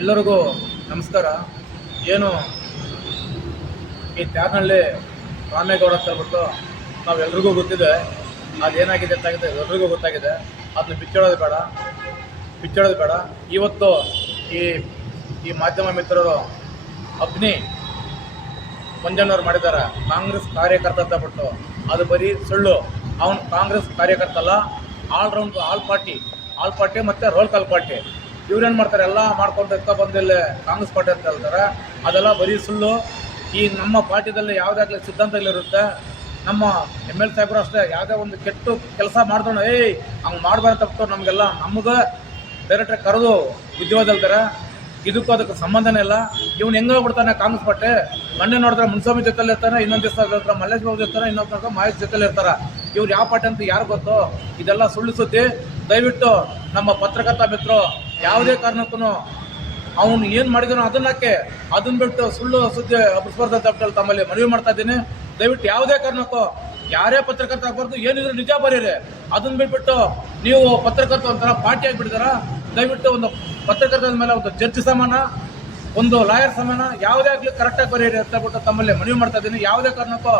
ಎಲ್ಲರಿಗೂ ನಮಸ್ಕಾರ. ಏನು ಈ ತ್ಯಾಗನಹಳ್ಳಿ ರಾಮೇಗೌಡ ಅಂತ ಹೇಳ್ಬಿಟ್ಟು ನಾವೆಲ್ರಿಗೂ ಗೊತ್ತಿದೆ. ಅದೇನಾಗಿದೆ ಅಂತ ಆಗಿದೆ, ಎಲ್ರಿಗೂ ಗೊತ್ತಾಗಿದೆ. ಅದನ್ನ ಬಿಚ್ಚಿಡೋದು ಬೇಡ ಬಿಚ್ಚಿಡೋದು ಬೇಡ. ಇವತ್ತು ಈ ಈ ಮಾಧ್ಯಮ ಮಿತ್ರರು ಅಗ್ನಿ ಮಂಜಣ್ಣವ್ರು ಮಾಡಿದ್ದಾರೆ. ಕಾಂಗ್ರೆಸ್ ಕಾರ್ಯಕರ್ತ ಅಂತ ಬಿಟ್ಟು. ಅದು ಬರೀ ಸುಳ್ಳು. ಅವನು ಕಾಂಗ್ರೆಸ್ ಕಾರ್ಯಕರ್ತ ಅಲ್ಲ all round all party all party ಮತ್ತು ರೋಲ್ ಕಾಲ್ ಪಾರ್ಟಿ ಇವ್ರೇನು ಮಾಡ್ತಾರೆ? ಎಲ್ಲ ಮಾಡ್ಕೊಂಡು ಎತ್ತ ಬಂದಿಲ್ಲ ಕಾಂಗ್ರೆಸ್ ಪಾರ್ಟಿ ಅಂತ ಹೇಳ್ತಾರೆ. ಅದೆಲ್ಲ ಬರೀ ಸುಳ್ಳು. ಈ ನಮ್ಮ ಪಾರ್ಟಿದಲ್ಲಿ ಯಾವುದಾಗಲಿ ಸಿದ್ಧಾಂತಗಳಿರುತ್ತೆ, ನಮ್ಮ ಎಂ ಎಲ್ ಸಾಹೇಬರು ಅಷ್ಟೇ ಯಾವುದೇ ಒಂದು ಕೆಟ್ಟು ಕೆಲಸ ಮಾಡಿದ್ರು, ಏಯ್, ಹಂಗೆ ಮಾಡಬಾರ್ದು ತಪ್ಪು ನಮಗೆಲ್ಲ, ನಮಗೆ ಡೈರೆಕ್ಟ್ರೆ ಕರೆದು ಉದ್ಯೋಗದಲ್ತಾರೆ ಇದಕ್ಕೂ ಅದಕ್ಕೆ ಸಂಬಂಧನೇ ಇಲ್ಲ. ಇವನು ಹೆಂಗ ಬಿಡ್ತಾನೆ ಕಾಂಗ್ರೆಸ್ ಪಟ್ಟೆ ಮೊನ್ನೆ ನೋಡಿದ್ರೆ ಮುನ್ಸ್ವಾಮಿ ಜೊತೆಲಿ ಇರ್ತಾನೆ, ಇನ್ನೊಂದು ದಿವಸ ಇರ್ತಾರೆ ಮಲ್ಲೇಶ್ ಬಾಬು ಇರ್ತಾರೆ ಇನ್ನೊಂದು ದಿವಸ ಮಹೇಶ್ ಜೊತೆಲಿ ಇರ್ತಾರೆ. ಇವ್ರು ಯಾವ ಪಾರ್ಟಿ ಅಂತ ಯಾರು ಗೊತ್ತು? ಇದೆಲ್ಲ ಸುಳ್ಳು ಸುದ್ದಿ. ದಯವಿಟ್ಟು ನಮ್ಮ ಪತ್ರಕರ್ತ ಮಿತ್ರರು ಯಾವುದೇ ಕಾರಣಕ್ಕೂ ಅವನು ಏನು ಮಾಡಿದನೋ ಅದನ್ನಕ್ಕೆ ಅದನ್ನ ಬಿಟ್ಟು ಸುಳ್ಳು ಸುದ್ದಿ ಅಪಸ್ಪರ್ಧ ಹೇಳ್ಬಿಟ್ಟು ತಮ್ಮಲ್ಲಿ ಮನವಿ ಮಾಡ್ತಾ ಇದ್ದೀನಿ. ದಯವಿಟ್ಟು ಯಾವುದೇ ಕಾರಣಕ್ಕೂ ಯಾರೇ ಪತ್ರಕರ್ತ ಆಗಬಾರ್ದು, ಏನಿದ್ರು ನಿಜ ಬರೀರಿ. ಅದನ್ನ ಬಿಟ್ಬಿಟ್ಟು ನೀವು ಪತ್ರಕರ್ತ ಒಂಥರ ಪಾರ್ಟಿ ಆಗಿಬಿಡಿದಾರ ದಯವಿಟ್ಟು ಒಂದು ಪತ್ರಕರ್ತರ ಮೇಲೆ ಒಂದು ಜಡ್ಜ್ ಸಮಾನ, ಒಂದು ಲಾಯರ್ ಸಮಾನ, ಯಾವುದೇ ಆಗಲಿ ಕರೆಕ್ಟಾಗಿ ಬರೀರಿ ಅಂತ ಬಿಟ್ಟು ತಮ್ಮಲ್ಲಿ ಮನವಿ ಮಾಡ್ತಾ ಇದ್ದೀನಿ. ಯಾವುದೇ ಕಾರಣಕ್ಕೂ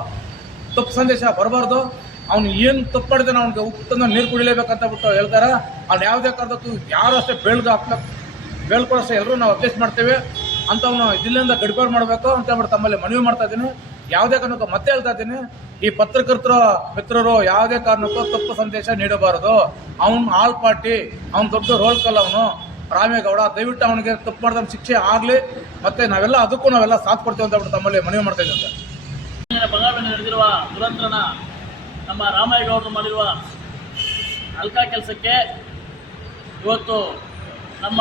ತಪ್ಪು ಸಂದೇಶ ಬರಬಾರ್ದು. ಅವ್ನು ಏನು ತಪ್ಪು ಮಾಡಿದಾನೆ ಅವ್ನಿಗೆ ಉಪ್ಪನ್ನು ನೀರು ಕುಡಿಲೇಬೇಕಂತ ಬಿಟ್ಟು ಹೇಳ್ತಾರೆ ಅವ್ನು ಯಾವುದೇ ಕಾರಣಕ್ಕೂ ಯಾರು ಅಷ್ಟೇ ಬೇಳ್ಗ ಹಾಕ್ಲಕ್ ಬೇಳ್ಕೊಳ್ಳೋಷ್ಟೇ ಎಲ್ಲರೂ ನಾವು ಅಭ್ಯಾಸ ಮಾಡ್ತೇವೆ. ಅಂಥವ್ನು ಜಿಲ್ಲೆಯಿಂದ ಗಡಿಪಾರು ಮಾಡಬೇಕು ಅಂತ ಹೇಳ್ಬಿಟ್ಟು ತಮ್ಮಲ್ಲಿ ಮನವಿ ಮಾಡ್ತಾ ಇದ್ದೀನಿ. ಯಾವುದೇ ಕಾರಣಕ್ಕೂ ಮತ್ತೆ ಹೇಳ್ತಾ ಇದ್ದೀನಿ. ಈ ಪತ್ರಕರ್ತರ ಮಿತ್ರರು ಯಾವುದೇ ಕಾರಣಕ್ಕೂ ತಪ್ಪು ಸಂದೇಶ ನೀಡಬಾರದು. ಅವ್ನು ಆಲ್ ಪಾರ್ಟಿ ಅವ್ನು ದೊಡ್ಡ ರೋಲ್ ಕಲ್ ಅವನು. ರಾಮೇಗೌಡ, ದಯವಿಟ್ಟು ಅವನಿಗೆ ತಪ್ಪು ಮಾಡಿದ ಶಿಕ್ಷೆ ಆಗಲಿ. ಮತ್ತೆ ನಾವೆಲ್ಲ ಅದಕ್ಕೂ ನಾವೆಲ್ಲ ಸಾಥ್ ಕೊಡ್ತೀವಿ ಅಂತ ಹೇಳ್ಬಿಟ್ಟು ತಮ್ಮಲ್ಲಿ ಮನವಿ ಮಾಡ್ತಾ ಇದ್ದೀನಿ ನಮ್ಮ ರಾಮಾಯಗೌಡರು ಮಾಡಿರುವ ಅಲ್ಕ ಕೆಲಸಕ್ಕೆ ಇವತ್ತು ನಮ್ಮ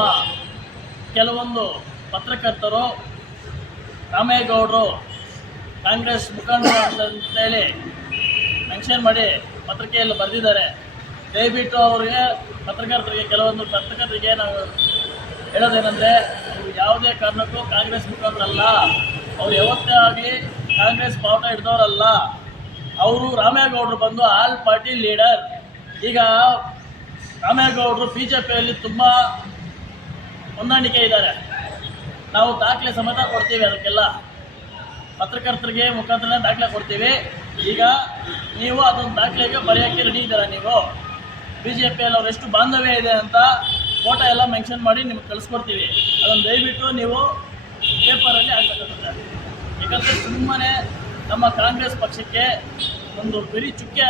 ಕೆಲವೊಂದು ಪತ್ರಕರ್ತರು ರಾಮೇಗೌಡರು ಕಾಂಗ್ರೆಸ್ ಮುಖಂಡರು ಅಂತೇಳಿ ಮೆನ್ಷನ್ ಮಾಡಿ ಪತ್ರಿಕೆಯಲ್ಲಿ ಬರೆದಿದ್ದಾರೆ. ದಯವಿಟ್ಟು ಅವರಿಗೆ, ಪತ್ರಕರ್ತರಿಗೆ, ಕೆಲವೊಂದು ಪತ್ರಕರ್ತರಿಗೆ ನಾವು ಹೇಳೋದೇನೆಂದರೆ ಯಾವುದೇ ಕಾರಣಕ್ಕೂ ಕಾಂಗ್ರೆಸ್ ಮುಖಂಡರಲ್ಲ. ಅವ್ರು ಯಾವತ್ತೇ ಆಗಲಿ ಕಾಂಗ್ರೆಸ್ ಬಾವುಟ ಹಿಡ್ದವರಲ್ಲ. ಅವರು ರಾಮೇಗೌಡರು ಬಂದು ಆಲ್ ಪಾರ್ಟಿ ಲೀಡರ್. ಈಗ ರಾಮೇಗೌಡರು ಬಿ ಜೆ ಪಿಯಲ್ಲಿ ತುಂಬ ಹೊಂದಾಣಿಕೆ ಇದ್ದಾರೆ. ನಾವು ದಾಖಲೆ ಸಮೇತ ಕೊಡ್ತೀವಿ ಅದಕ್ಕೆಲ್ಲ. ಪತ್ರಕರ್ತರಿಗೆ ಮುಖಾಂತರ ದಾಖಲೆ ಕೊಡ್ತೀವಿ. ಈಗ ನೀವು ಅದೊಂದು ದಾಖಲೆಗೆ ಬರೆಯೋಕ್ಕೆ ರೆಡಿ ಇದ್ದೀರಾ ನೀವು? ಬಿ ಜೆ ಪಿಯಲ್ಲಿ ಅವ್ರು ಎಷ್ಟು ಬಾಂಧವ್ಯ ಇದೆ ಅಂತ ಫೋಟೋ ಎಲ್ಲ ಮೆನ್ಷನ್ ಮಾಡಿ ನಿಮ್ಗೆ ಕಳಿಸ್ಕೊಡ್ತೀವಿ. ಅದನ್ನು ದಯವಿಟ್ಟು ನೀವು ಪೇಪರಲ್ಲಿ ಹಾಕಬೇಕಾಗುತ್ತೆ ಯಾಕಂದರೆ ಸುಮ್ಮನೆ ನಮ್ಮ ಕಾಂಗ್ರೆಸ್ ಪಕ್ಷಕ್ಕೆ ಒಂದು ಬರೀ ಚುಕ್ಕೆ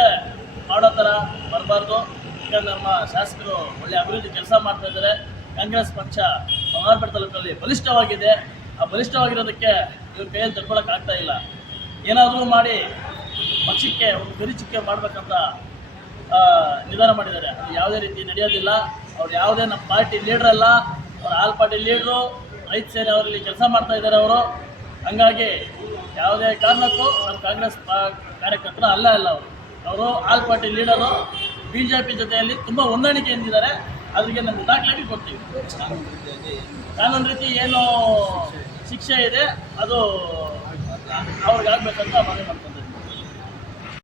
ಮಾಡೋ ಥರ ಬರಬಾರ್ದು. ಯಾಕಂದ್ರೆ ನಮ್ಮ ಶಾಸಕರು ಒಳ್ಳೆ ಅಭಿವೃದ್ಧಿ ಕೆಲಸ ಮಾಡ್ತಾ ಇದ್ದಾರೆ. ಕಾಂಗ್ರೆಸ್ ಪಕ್ಷ ಬಂಗಾರಪೇಟೆ ತಾಲೂಕಲ್ಲಿ ಬಲಿಷ್ಠವಾಗಿದೆ. ಆ ಬಲಿಷ್ಠವಾಗಿರೋದಕ್ಕೆ ಇವ್ರ ಕೈಯಲ್ಲಿ ತಡ್ಕೊಳಕ್ಕೆ ಆಗ್ತಾ ಇಲ್ಲ. ಏನಾದರೂ ಮಾಡಿ ಪಕ್ಷಕ್ಕೆ ಒಂದು ಗರಿ ಚುಕ್ಕೆ ಮಾಡಬೇಕಂತ ನಿರ್ಧಾರ ಮಾಡಿದ್ದಾರೆ. ಅದು ಯಾವುದೇ ರೀತಿ ನಡೆಯೋದಿಲ್ಲ. ಅವ್ರು ಯಾವುದೇ ನಮ್ಮ ಪಾರ್ಟಿ ಲೀಡ್ರಲ್ಲ ಅವ್ರು ಆಲ್ ಪಾರ್ಟಿ ಲೀಡ್ರು, ರೈತ ಸೇನೆ ಅವರಲ್ಲಿ ಕೆಲಸ ಮಾಡ್ತಾ ಇದ್ದಾರೆ ಅವರು. ಹಂಗಾಗಿ ಯಾವುದೇ ಕಾರಣಕ್ಕೂ ನಮ್ಮ ಕಾಂಗ್ರೆಸ್ ಕಾರ್ಯಕರ್ತರು ಅಲ್ಲ ಅಲ್ಲ ಅವರು. ಅವರು all party leader B J P ಜೊತೆಯಲ್ಲಿ ತುಂಬ ಹೊಂದಾಣಿಕೆ ಹೊಂದಿದ್ದಾರೆ ಅದಕ್ಕೆ ನಮ್ಮ ದಾಖಲಾಗಿ ಕೊಡ್ತೀವಿ ಕಾನೂನು ರೀತಿ ಏನು ಶಿಕ್ಷೆ ಇದೆ, ಅದು ಅವ್ರಿಗೆ ಆಗ್ಬೇಕಂತ ಮನವಿ ಮಾಡ್ಕೊಂತೀವಿ